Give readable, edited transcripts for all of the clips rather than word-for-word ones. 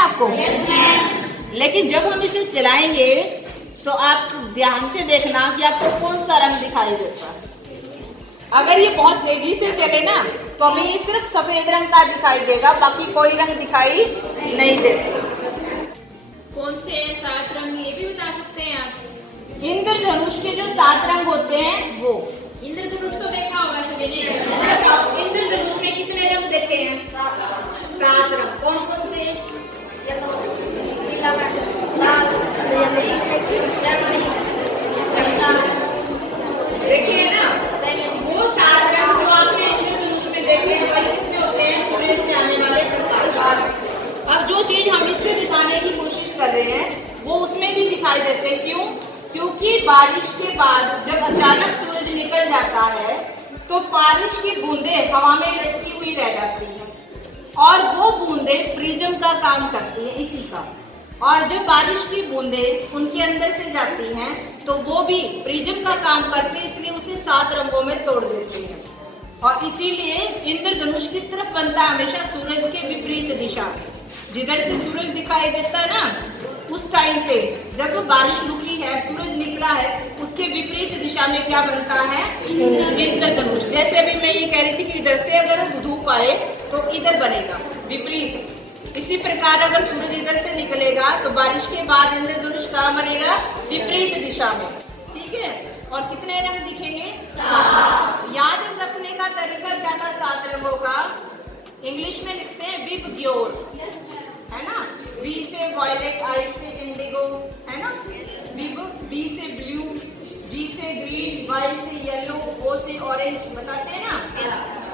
आपको? लेकिन जब हम इसे चलाएंगे तो आप ध्यान से देखना कि आपको कौन सा रंग दिखाई देता है। अगर ये बहुत तेजी से चले ना तो हमें ये सिर्फ सफेद रंग का दिखाई देगा, बाकी कोई रंग दिखाई नहीं देता। कौन से 7 रंग ये भी बता सकते हैं आप? इंद्रधनुष के जो 7 रंग होते हैं वो। इंद्रधनुष तो देखा होगा सभी ने। इंद्रधनुष में कितने रंग देखे हैं? 7 रंग। कौन कौन से? देखिए ना, वो 7 रंग जो आपने इंद्रधनुष में देखे हैं वही किसमें होते हैं? सूर्य से आने वाले प्रकाश। अब जो चीज हम इससे दिखाने की कोशिश कर रहे हैं वो उसमें भी दिखाई देते हैं। क्यों? क्योंकि बारिश के बाद जब अचानक सूरज निकल जाता है तो बारिश की बूंदें हवा में लटकी हुई रह जाती हैं और वो बूंदें प्रिज्म का काम करती है इसी का। और जब बारिश की बूंदें उनके अंदर से जाती हैं तो वो भी प्रिज्म का काम करते हैं, इसलिए उसे 7 रंगों में तोड़ देते हैं। और इसीलिए इंद्रधनुष किस तरफ बनता है? हमेशा सूरज के विपरीत दिशा। जिधर से सूरज दिखाई देता है ना उस टाइम पे जब बारिश रुकी है, सूरज निकला है, उसके विपरीत दिशा में क्या बनता है? इंद्रधनुष। जैसे अभी मैं ये कह रही थी कि इधर से अगर धूप आए तो इधर बनेगा विपरीत। इसी प्रकार अगर सूरज इधर से निकलेगा तो बारिश के बाद इंद्रधनुष कहाँ बनेगा? विपरीत दिशा में। ठीक है। और कितने रंग दिखेंगे? 7। याद रखने का तरीका क्या था 7 रंगों का? इंग्लिश में लिखते हैं विबग्योर, है ना? बी से वॉयलेट, आई से इंडिगो, है ना? विब, बी से ब्लू, जी से ग्रीन, वाई से येलो, ओ से ऑरेंज। बताते हैं ना?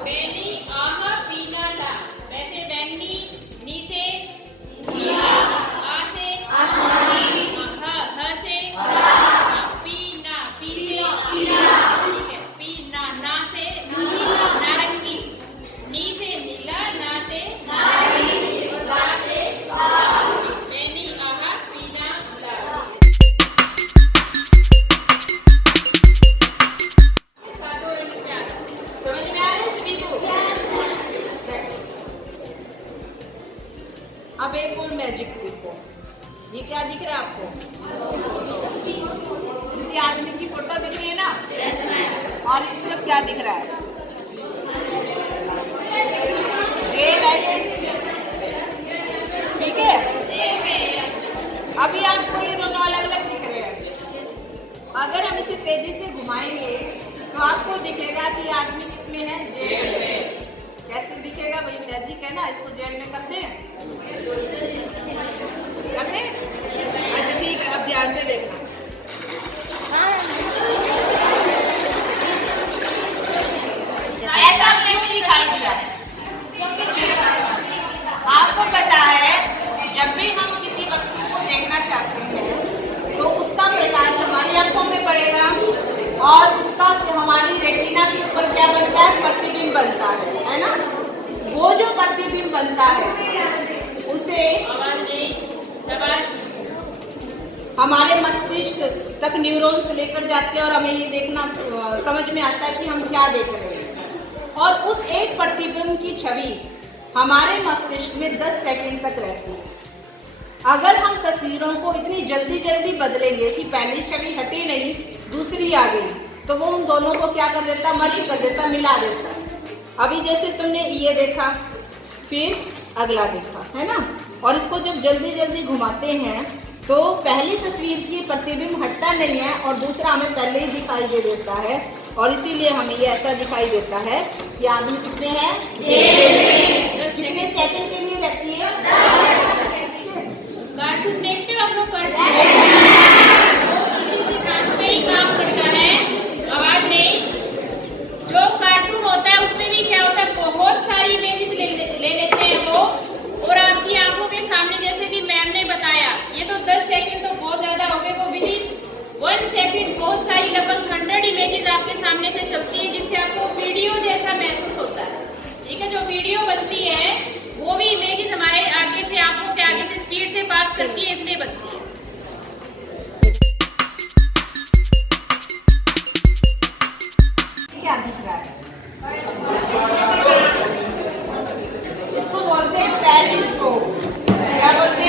बैनी, आह, पीला, ला। वैसे बैंगनी, नी से नीला, आ से आसमानी, ह से पीना, पी से पीला, ठीक है। पीना, ना से नीला, नारंगी, नी से नीला, ना से नारंगी, ला से बैनी, आह, पीला, ला। सातों रंग इसमें आ जाते हैं। समझ में आ रहा है सभी को? अब एक और मैजिक देखो। ये क्या दिख रहा है आपको? किसी आदमी की फोटो दिख रही है ना? और इस तरफ क्या दिख रहा है? जेल है ये। ठीक है। अभी आपको ये दोनों अलग अलग दिख रहे हैं। अगर हम इसे तेजी से घुमाएंगे तो आपको दिखेगा कि आदमी किसमें है? जेल में। कैसे दिखेगा? वही मैजिक है ना, इसको जेल में करते हैं। करते हैं? अच्छा ठीक है, अब ध्यान से देखना। ऐसा क्यों दिखाई दिया? आपको पता है कि जब भी हम किसी वस्तु को देखना चाहते हैं तो उसका प्रकाश हमारी आंखों में पड़ेगा और उसका हमारी रेटिना के ऊपर क्या बनता है? प्रतिबिंब बनता है ना? वो जो प्रतिबिंब बनता है उसे हमारे मस्तिष्क तक न्यूरॉन्स लेकर जाते हैं और हमें ये देखना समझ में आता है कि हम क्या देख रहे हैं। और उस एक प्रतिबिंब की छवि हमारे मस्तिष्क में 10 सेकंड तक रहती है। अगर हम तस्वीरों को इतनी जल्दी जल्दी बदलेंगे कि पहली छवि हटी नहीं, दूसरी आ गई, तो वो उन दोनों को क्या कर देता? मर्ज कर देता, मिला देता। अभी जैसे तुमने ये देखा, फिर अगला देखा, है ना? और इसको जब जल्दी जल्दी घुमाते हैं तो पहली तस्वीर की प्रतिबिंब हटता नहीं है और दूसरा हमें पहले ही दिखाई दे देता है। और इसीलिए हमें ये ऐसा दिखाई देता है कि आदमी किसमें है? कितने सेकंड के लिए रहती है? कार्टून देखते हो आप लोग? कार्टून इसी सिद्धांत पे ही काम करता है। आवाज नहीं, जो कार्टून होता है उसमें भी क्या होता है? बहुत सारी इमेजेस ले लेते हैं वो, और आपकी आंखों के सामने, जैसे कि मैम ने बताया, ये तो 10 सेकंड तो बहुत ज्यादा हो गए, वो विदिन 1 सेकंड बहुत सारी लगभग 100 इमेजेस आपके सामने से चलती है, जिससे आपको वीडियो जैसा महसूस होता है। ठीक है। जो वीडियो बनती है वो भी इमेजेस हमारे आगे से, आंखों के आगे से स्पीड से पास करती है, इसलिए बनती है। क्या दिख रहा है? इसको बोलते हैं पेरिस्कोप। क्या बोलते हैं?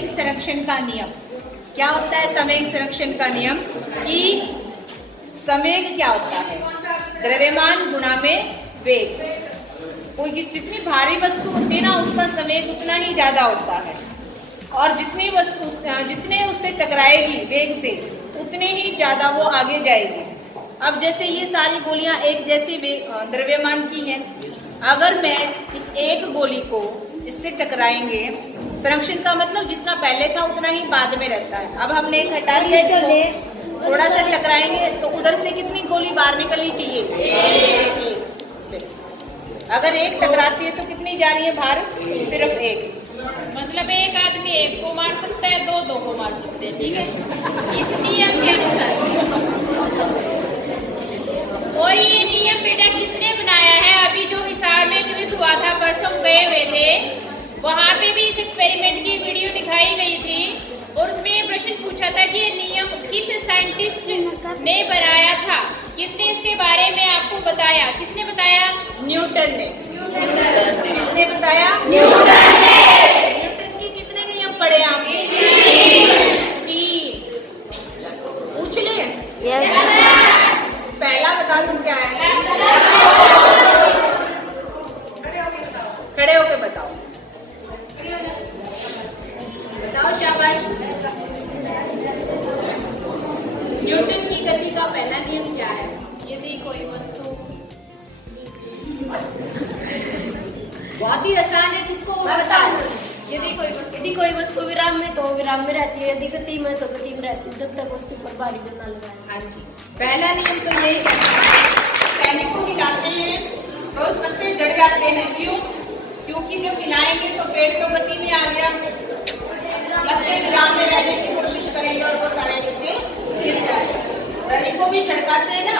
समयिक संरक्षण का नियम। क्या होता है समयिक संरक्षण का नियम? कि समयिक क्या होता है? द्रव्यमान गुणा में वेग। कोई जितनी भारी वस्तु होती है ना, उसका समयिक उतना ही ज्यादा होता है, और जितने उससे टकराएगी वेग से, उतने ही ज्यादा वो आगे जाएगी। अब जैसे ये सारी गोलियां एक जैसी द्रव्यमान की हैं, अगर मैं इस एक गोली को इससे टकराएंगे, संरक्षण का मतलब जितना पहले था उतना ही बाद में रहता है। अब हमने एक हटा दिया, इसको थोड़ा सा टकराएंगे तो उधर से कितनी गोली बाहर निकलनी चाहिए? एक। अगर एक टकराती है तो कितनी जा रही है बाहर? सिर्फ एक। मतलब एक आदमी एक को मार सकता है, दो को मार सकते हैं, ठीक है, इस नियम के अनुसार। और ये नियम बेटा किसने बनाया है? अभी जो हिसार में क्विज हुआ था, परसों गए हुए थे, वहाँ पे भी इस एक्सपेरिमेंट की वीडियो दिखाई गई थी, और उसमें ये प्रश्न पूछा था कि ये नियम किस साइंटिस्ट ने बनाया था? किसने इसके बारे में आपको बताया? किसने बताया? न्यूटन ने। किसने बताया? न्यूटन ने। न्यूटन के कितने नियम पढ़े आपने? 3। पूछ ले। पहला बता दूं क्या है? खड़े होके बताओ। बताओ, शाबाश। न्यूटन की गति का पहला नियम क्या है? यदि कोई वस्तु बहुत ही आसान है, किसको बताओ? यदि कोई वस्तु विराम में तो विराम में रहती है, यदि गति में तो गति में रहती है, जब तक वस्तु पर भारी बल ना लगाए। हाँ जी, पहला नियम तो यही कहता है, पैनी को हिलाते हैं तो पत्ते जड़ जाते हैं। क्यों? क्योंकि जब हिलाएंगे तो पेड़ तो गति में आ गया, पत्ते विराम में रहने की कोशिश करेंगे और वो सारे नीचे गिर जाएंगे। दरी को भी झटकाते हैं ना,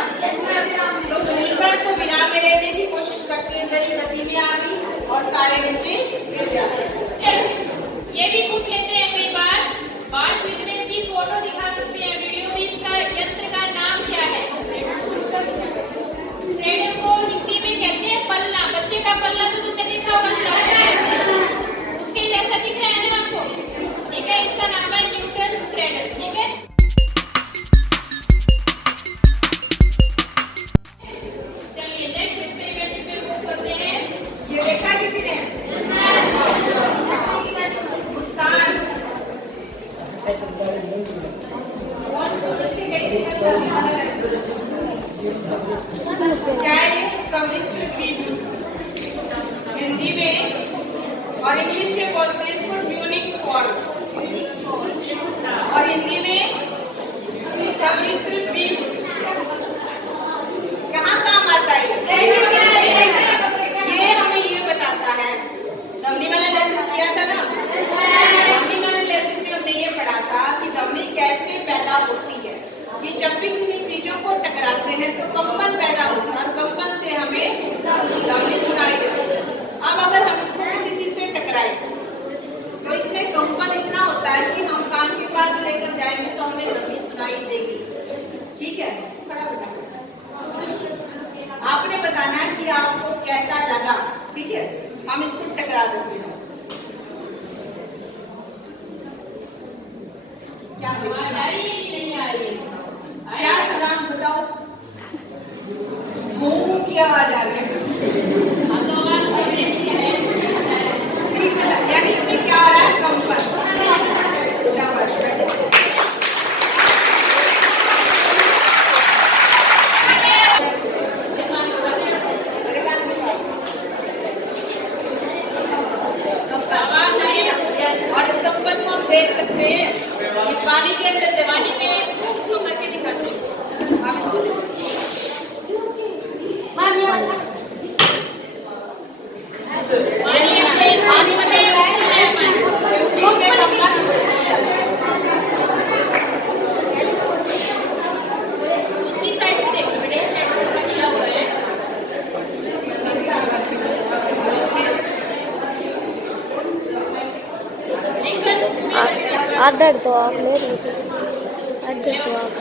तो धूलकण तो विराम में रहने की कोशिश करते हैं, दरी गति में आ गई और सारे नीचे गिर जाते हैं। ये भी पूछ लेते हैं कई बार क्विज में इसकी फोटो दिखा सकते हैं, वीडियो में। इसका यंत्र का नाम क्या है? स्प्रेडर को हिंदी में कहते हैं पल्ला। बच्चे का पल्ला तो तुमने देखा होगा, उसके जैसा दिख रहा है ना आपको, ठीक है? इसका नाम है न्यूटन स्प्रेडर, ठीक है? चलिए नेक्स्ट एक्सपेरिमेंट पे मूव करते हैं। ये देखा किसी ने? मुस्कान। क्या है ये? हिंदी में और इंग्लिश में बोलते हैं इसको ट्यूनिंग फॉर्क, और हिंदी में समित्र बीम। कहाँ काम आता है ये? हमें ये बताता है, दमनी मैंने लेसन किया था ना, दमनी मैंने लेसन में हमने ये पढ़ा था कि दमनी कैसे पैदा होती है, कि जब भी किसी चीजों को टकराते हैं तो कंपन पैदा होता है, और कंपन से हमें दमनी सुनाई देती है। अब अगर हम इसको किसी चीज से टकराए तो इसमें कंपन इतना होता है कि हम कान के पास लेकर जाएंगे तो हमें दमनी सुनाई देगी, ठीक है? खड़ा बेटा, आपने बताना है कि आपको कैसा लगा, ठीक है? हम इसको टकरा देते हैं। क्या आ रही है कि नहीं आ रही है? क्या सलाम बताओ? मुंह की आवाज आ रही है। यानी इसमें क्या आ रहा है? कंपन। शाबाश। और इस कंपन को हम देख सकते हैं, ये पानी के अंदर, पानी में इसको करके दिखा दो। आप इसको देखो। दूसरी साइड से देखो बेटा, इस साइड से किया हुआ है। आधर तो आप ले रहे थे, आधर तो आप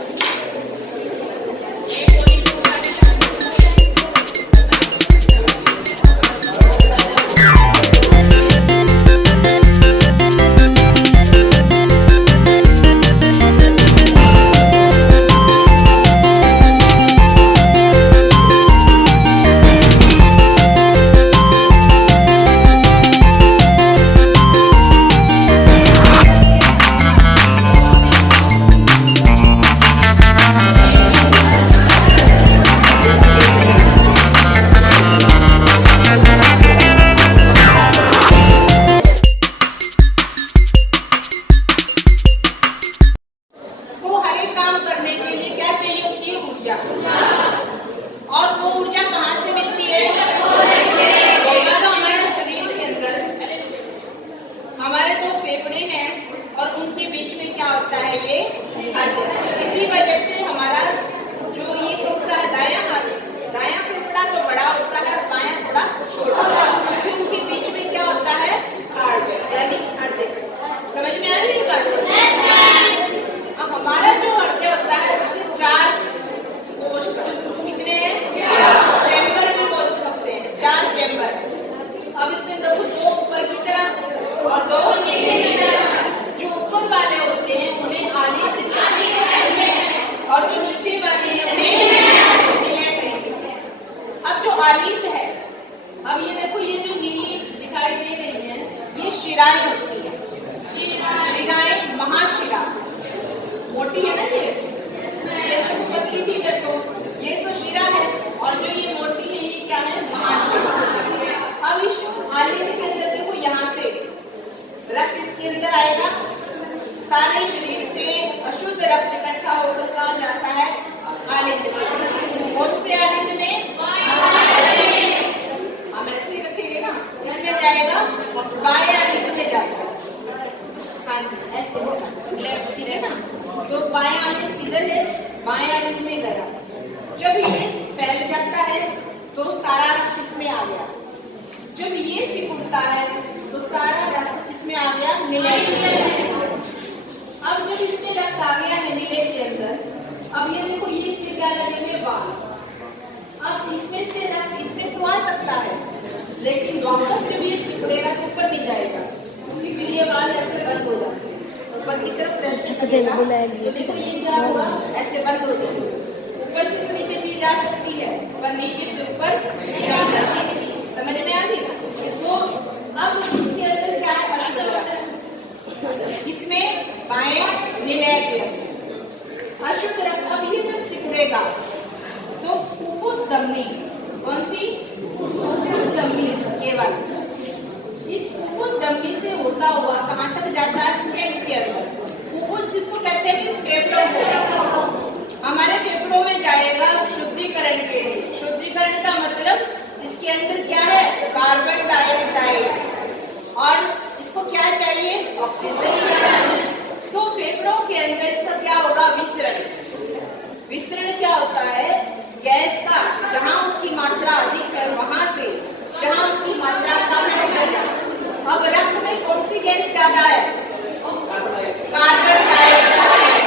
इसी वजह से हमारा जो ये कौन सा है दायां फेफड़ा तो बड़ा होता है, बायां थोड़ा छोटा, क्योंकि उनके बीच में क्या होता है, हार्ट यानी हृदय। समझ में आ रही है बात? अब हमारा जो हृदय होता है उसके 4 कोश, कितने चैम्बर भी बोल सकते हैं, 4 चैम्बर। अब इसमें देखो 2 ऊपर की तरफ और 2 नीचे की तरफ। जो ऊपर वाले होते हैं उन्हें आलिंद कहते हैं और जो नीचे वाले हैं उन्हें निलय कहते हैं। अब जो आलिंद है, अब ये देखो ये जो नीली दिखाई दे रही है ये शिराएं होती है। शिराएं, महाशिरा मोटी है ना, ये तो पतली सी है, तो ये तो शिरा है और जो ये मोटी है ये क्या है, महाशिरा। अब इस आलिंद के अंदर देखो यहाँ से रक्त इसके अंदर आएगा, सारे शरीर से अशुद्ध रक्त इकट्ठा होकर कहाँ जाता है, आलिंद में। कौन से आलिंद में, हम ऐसे ही रखेंगे ना, इसमें जाएगा बाएं आलिंद में जाएगा। हाँ जी, ऐसे ठीक है ना। तो बाएं आलिंद किधर है, बाएं आलिंद में गया। जब ये फैल जाता है तो सारा रक्त इसमें आ गया। जब ये सिकुड़ता है तो सारा रक्त इसमें आ गया, निलय के अंदर। अब जब इसमें रक्त आ गया है निलय के अंदर, अब ये देखो ये इसके क्या लगेंगे, बाल। अब इसमें से रक्त इसमें तो आ सकता है, लेकिन वापस जब ये सिकुड़ेगा तो ऊपर नहीं जाएगा, क्योंकि फिर ये बाल ऐसे बंद हो जाते हैं। ऊपर की तरफ प्रेशर करेगा तो देखो ये क्या होगा, ऐसे बंद हो जाएगा। ऊपर से तो नीचे चीज आ सकती है पर नीचे से ऊपर नहीं आ सकती। समझ में आ गई? तो अब इसके अंदर क्या है, अशुद्ध रक्त, इसमें बाएं निलय के अंदर अशुद्ध रक्त। अब ये जब सिकुड़ेगा तो फुफ्फुस धमनी, कौन सी, फुफ्फुस धमनी, ये वाली, इस फुफ्फुस धमनी से होता हुआ कहाँ तक जाता है, पूरे इसके अंदर। फुफ्फुस किसको कहते हैं, फेफड़ों को। हमारे फेफड़ों में जाएगा शुद्धिकरण के लिए। शुद्धिकरण का मतलब इसके अंदर क्या है, कार्बन डाइऑक्साइड, और इसको क्या चाहिए, ऑक्सीजन। तो फेफड़ों के अंदर इसका क्या होगा, विसरण। विसरण क्या होता है, गैस का, जहां उसकी मात्रा अधिक है वहां से जहां उसकी मात्रा कम है। अब रक्त में कौन सी गैस ज्यादा है, कार्बन डाइऑक्साइड,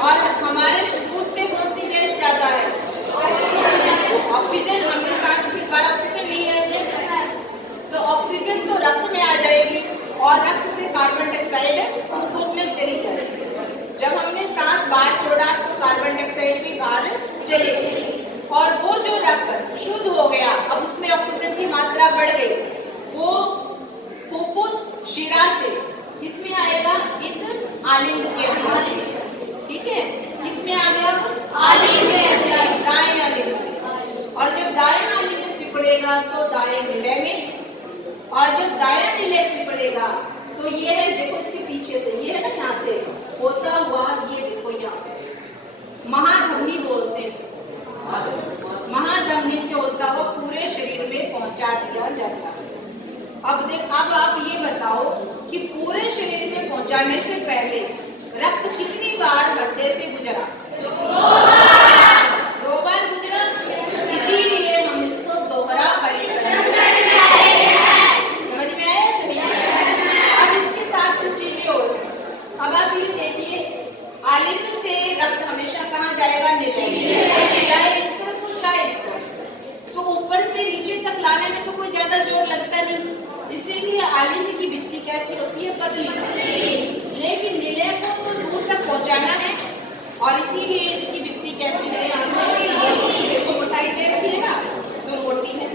और हमारे फुफ्फुस में कौन सी गैस ज्यादा है, ऑक्सीजन। हमने सांस की बार ऑक्सीजन ली है, तो ऑक्सीजन तो रक्त में आ जाएगी और रक्त से कार्बन डाइऑक्साइड फुफ्फुस में चली जाएगी। जब हमने सांस बाहर छोड़ा तो कार्बन डाइऑक्साइड भी बाहर चली गई, और वो जो रक्त शुद्ध हो गया, अब उसमें ऑक्सीजन की मात्रा बढ़ गई, वो फुफ्फुस शिरा से इसमें आएगा, इस आलिंद के अंदर। ठीक है, किसमें आ गया, आलिंद के अंदर, दाएं आलिंद। और जब दाएं आलिंद सिकुड़ेगा तो दाएं निलय में, और जब दायां निलय सिकुड़ेगा तो ये है, देखो इसके पीछे से ये है ना, यहाँ से होता हुआ ये देखो यहाँ महाधमनी बोलते हैं इसको। महाधमनी से होता हुआ पूरे शरीर में पहुंचा दिया जाता है। अब आप ये बताओ कि पूरे शरीर में पहुंचाने से पहले रक्त कितनी बार हृदय से गुजरा, 2 बार गुजरा, इसीलिए हम इसको दोहरा परिसरण। समझ में आया सभी? अब इसके साथ कुछ चीजें और हैं। अब आप ये देखिए, आलिंद से रक्त हमेशा कहाँ जाएगा, निलय, चाहे इस तरफ हो चाहे इस तरफ। तो ऊपर से नीचे तक लाने में तो कोई ज्यादा जोर लगता नहीं, इसीलिए आलिंद की भित्ति कैसी होती है, पतली। लेकिन निलय को तो दूर तक पहुंचाना है, और इसीलिए इसकी भित्ति कैसी है, देखो मोटाई देख रही है ना, तो मोटी है।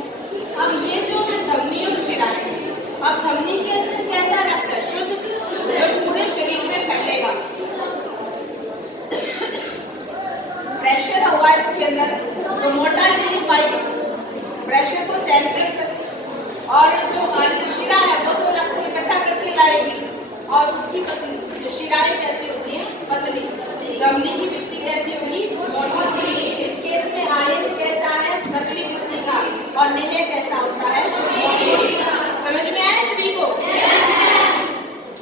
अब ये जो धमनी और शिरा है, अब धमनी के अंदर कैसा रक्त है, शुद्ध, जो पूरे शरीर में फैलेगा। प्रेशर हुआ इसके अंदर तो मोटा चली पाइप प्रेशर को सहन कर सकती, और जो शिरा है वो तो रक्त इकट्ठा करके लाएगी, और उसकी पतली शिराएं कैसी होती हैं, पतली। धमनी की भित्ति कैसी होगी, मोटी। इस केस में आलिंद कैसा है, पतली भित्ति का, और निलय कैसा होता है, मोटी। समझ में आया सभी को?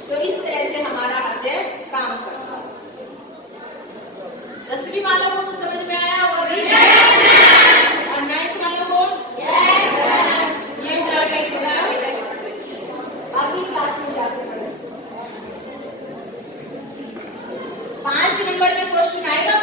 तो इस तरह से हमारा हृदय काम करता है। क्वेश्चन आएगा